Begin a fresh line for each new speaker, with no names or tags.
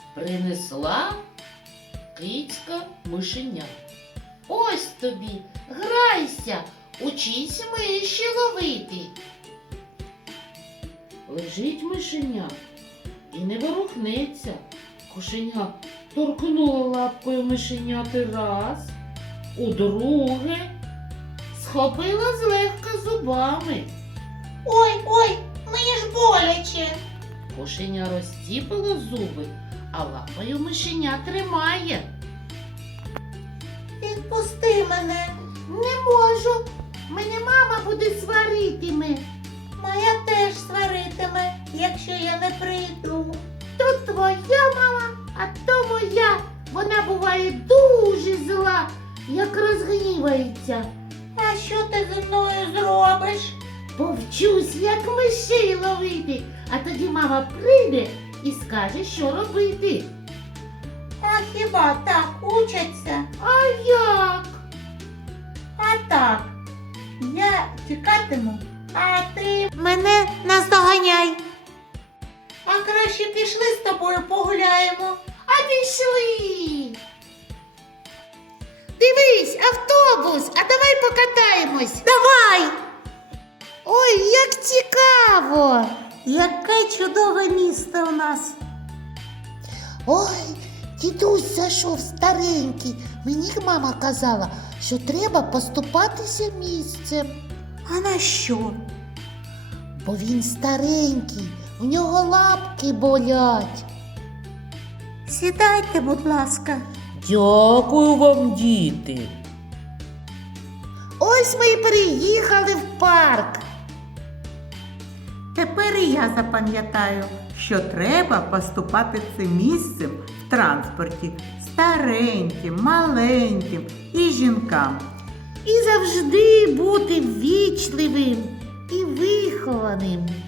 принесла кицька мишеня. Ось тобі, грайся, учись миші ловити. Лежить мишеня і не ворухнеться. Кошеня торкнула лапкою мишеняти раз, удруге, схопила злегка зубами.
Ой, мені ж боляче.
Кошеня розціпило зуби, а лапою мишеня тримає.
Відпусти мене.
Не можу, мене мама буде сваритиме.
Моя теж сваритиме, якщо я не прийду.
То твоя мама, а то моя. Вона буває дуже зла, як розгнівається.
А що ти зі мною зробиш?
Повчусь, як мишей ловити, а тоді мама прийде і скаже, що робити.
А хіба так учаться?
А як?
А так, я тікатиму, а ти мене наздоганяй. А краще пішли з тобою погуляємо.
А пішли. Дивись, автобус, а давай покатаємось.
Давай!
Ой, як цікаво.
Яке чудове місто у нас.
Ой, дідусь зайшов старенький. Мені мама казала, що треба поступатися місцем.
А на що?
Бо він старенький, в нього лапки болять.
Сідайте, будь ласка.
Дякую вам, діти. Ось ми і приїхали в парк.
Тепер і я запам'ятаю, що треба поступати цим місцем в транспорті стареньким, маленьким і жінкам.
І завжди бути ввічливим і вихованим.